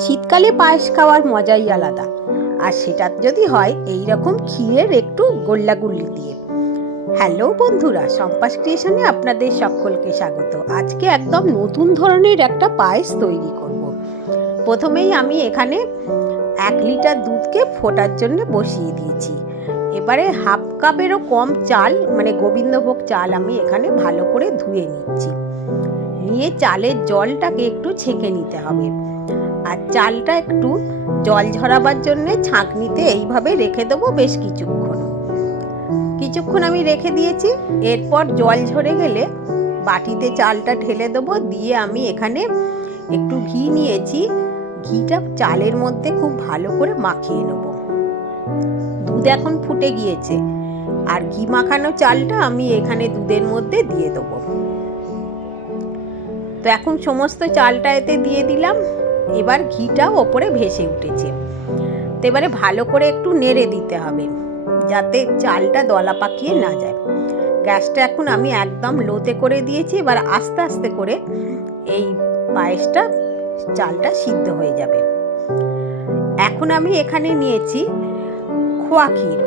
শীতকালে পায়েস খাওয়ার মজাই আলাদা। আর সেটা যদি হয় এই রকম ক্ষীরের একটু গোল্লাগুল্লি দিয়ে। হ্যালো বন্ধুরা সম্পাস ক্রিয়েশনে আপনাদের সকলকে স্বাগত। আজকে একদম নতুন ধরনের একটা পায়েস তৈরি করব। প্রথমেই আমি এখানে এক লিটার দুধকে ফোটার জন্য বসিয়ে দিয়েছি। এবারে হাফ কাপেরও কম চাল মানে গোবিন্দভোগ চাল আমি এখানে ভালো করে ধুয়ে নিচ্ছি। নিয়ে চালের জলটাকে একটু ছেঁকে নিতে হবে। আর চালটা একটু জল ঝরাবার জন্য ছাঁকনিতে এইভাবে রেখে দেবো বেশ কিছুক্ষণ। কিছুক্ষণ আমি রেখে দিয়েছি, এরপর জল ঝরে গেলে বাটিতে চালটা ঢেলে দেবো, দিয়ে আমি এখানে একটু ঘি নিয়েছি। ঘিটা চালের মধ্যে খুব ভালো করে মাখিয়ে নেব। দুধ এখন ফুটে গিয়েছে, আর ঘি মাখানো চালটা আমি এখানে দুধের মধ্যে দিয়ে দেবো। তো এখন সমস্ত চালটা এতে দিয়ে দিলাম। এবার ঘিটাও ওপরে ভেসে উঠেছে। তো এবারে ভালো করে একটু নেড়ে দিতে হবে, যাতে চালটা দলা পাকিয়ে না যায়। গ্যাসটা এখন আমি একদম লোতে করে দিয়েছি, এবার আস্তে আস্তে করে এই পায়েসটা, চালটা সিদ্ধ হয়ে যাবে। এখন আমি এখানে নিয়েছি খোয়া ক্ষীর।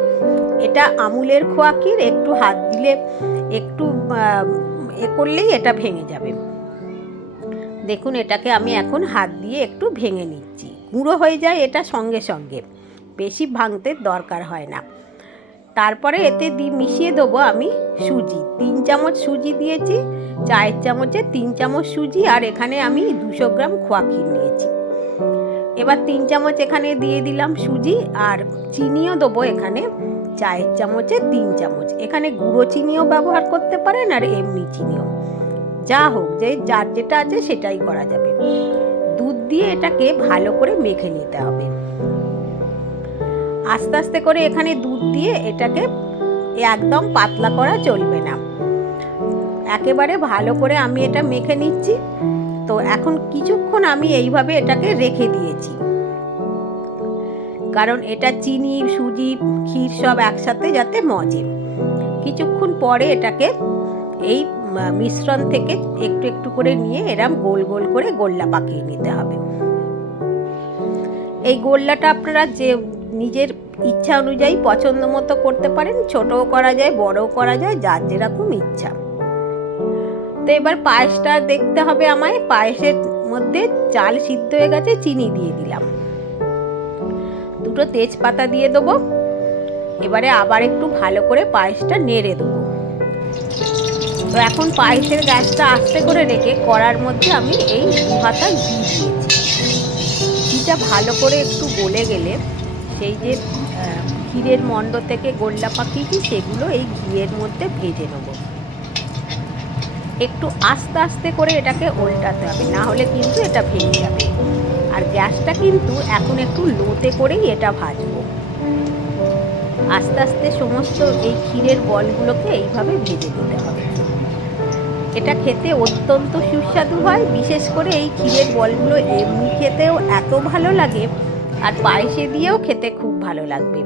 এটা আমুলের খোয়া ক্ষীর, একটু হাত দিলে, একটু এ করলেই এটা ভেঙে যাবে। দেখুন, এটাকে আমি এখন হাত দিয়ে একটু ভেঙে নিচ্ছি। গুঁড়ো হয়ে যায় এটা সঙ্গে সঙ্গে। বেশি ভাঙতে দরকার হয় না। তারপরে এতে দি, মিশিয়ে দেবো আমি সুজি। তিন চামচ সুজি দিয়েছি, চায়ের চামচে তিন চামচ সুজি আর এখানে আমি দুশো গ্রাম খোয়া নিয়েছি। এবার তিন চামচ এখানে দিয়ে দিলাম সুজি আর চিনিও দেবো এখানে। চায়ের চামচে তিন চামচ। এখানে গুঁড়ো চিনিও ব্যবহার করতে পারেন আর এমনি চিনিও। যা হোক, যে যার যেটা আছে সেটাই করা যাবে। দুধ দিয়ে এটাকে ভালো করে মেখে নিতে হবে। আস্তে আস্তে করে এখানে দুধ দিয়ে এটাকে একদম পাতলা করা চলবে না। একেবারে ভালো করে আমি এটা মেখে নিচ্ছি। তো এখন কিছুক্ষণ আমি এইভাবে এটাকে রেখে দিয়েছি। কারণ এটা চিনি, সুজি, ক্ষীর সব একসাথে যাতে মজে। কিছুক্ষণ পরে এটাকে এই মিশ্রণ থেকে একটু একটু করে নিয়ে এরম গোল গোল করে গোল্লা পাকিয়ে নিতে হবে। এই গোল্লাটা আপনারা যে নিজের ইচ্ছা অনুযায়ী পছন্দ মতো করতে পারেন, ছোটও করা যায়, বড়ও করা যায়, যার যেরকম ইচ্ছা। তো এবার পায়েসটা দেখতে হবে আমায়, পায়েসের মধ্যে চাল সিদ্ধ হয়ে গেছে, চিনি দিয়ে দিলাম। দুটো তেজপাতা দিয়ে দেবো, এবারে আবার একটু ভালো করে পায়েসটা নেড়ে দেবো। তো এখন পায়েসের গ্যাসটা আস্তে করে রেখে কড়ার মধ্যে আমি এই দু ঘি দিয়েছি। ঘিটা ভালো করে একটু গলে গেলে সেই যে ক্ষীরের মণ্ড থেকে গোল্লা পাকিয়েছি সেগুলো এই ঘিয়ের মধ্যে ভেজে নেব। একটু আস্তে আস্তে করে এটাকে উল্টাতে হবে, না হলে কিন্তু এটা ভেঙে যাবে। আর গ্যাসটা কিন্তু এখন একটু লোতে করেই এটা ভাজবো। আস্তে আস্তে সমস্ত এই ক্ষীরের বলগুলোকে এইভাবে ভেজে দিতে হবে। এটা খেতে অত্যন্ত সুস্বাদু হয়, বিশেষ করে এই ক্ষীরের বলগুলো এমনি খেতেও এত ভালো লাগে আর পায়েসে দিয়েও খেতে খুব ভালো লাগবে।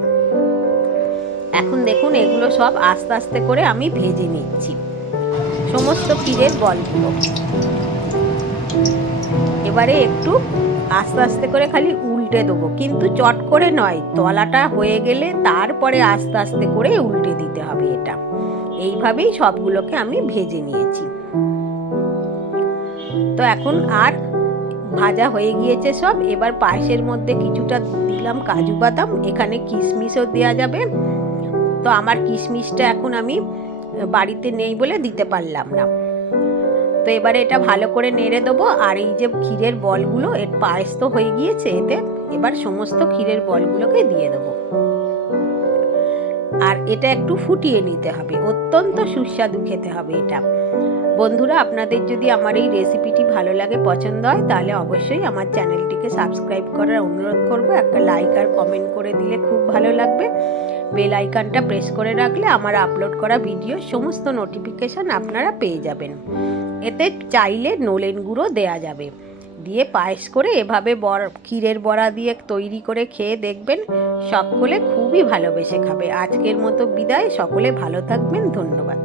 এখন দেখুন এগুলো সব আস্তে আস্তে করে আমি ভেজে নিচ্ছি সমস্ত ক্ষীরের বলগুলো। এবারে একটু আস্তে আস্তে করে খালি উল্টে দেবো, কিন্তু চট করে নয়, তলাটা হয়ে গেলে তারপরে আস্তে আস্তে করে উল্টে দিতে হবে এটা। এইভাবেই সবগুলোকে আমি ভেজে নিয়েছি। তো এখন আর ভাজা হয়ে গিয়েছে সব। এবার পায়েসের মধ্যে কিছুটা দিলাম কাজু বাদাম। এখানে কিশমিশও দেওয়া যাবে। তো আমার কিশমিশটা এখন আমি বাড়িতে নেই বলে দিতে পারলাম না। তো এবারে এটা ভালো করে নেড়ে দেবো। আর এই যে ক্ষীরের বলগুলো, এর পায়েস তো হয়ে গিয়েছে এতে। এবার সমস্ত ক্ষীরের বলগুলোকে দিয়ে দেবো। আর এটা একটু ফুটিয়ে নিতে হবে। অত্যন্ত সুস্বাদু খেতে হবে এটা। বন্ধুরা, আপনাদের যদি আমার এই রেসিপিটি ভালো লাগে, পছন্দ হয়, তাহলে অবশ্যই আমার চ্যানেলটিকে সাবস্ক্রাইব করার অনুরোধ করব। একটা লাইক আর কমেন্ট করে দিলে খুব ভালো লাগবে। বেল আইকনটা প্রেস করে রাখলে আমার আপলোড করা ভিডিও সমস্ত নোটিফিকেশান আপনারা পেয়ে যাবেন। এতে চাইলে নোলেন গুঁড়ো দেয়া যাবে। দিয়ে পায়েস করে এভাবে বর, ক্ষীরের বড়া দিয়ে তৈরি করে খেয়ে দেখবেন, সকলে খুবই ভালোবেসে খাবে। আজকের মতো বিদায়, সকলে ভালো থাকবেন, ধন্যবাদ।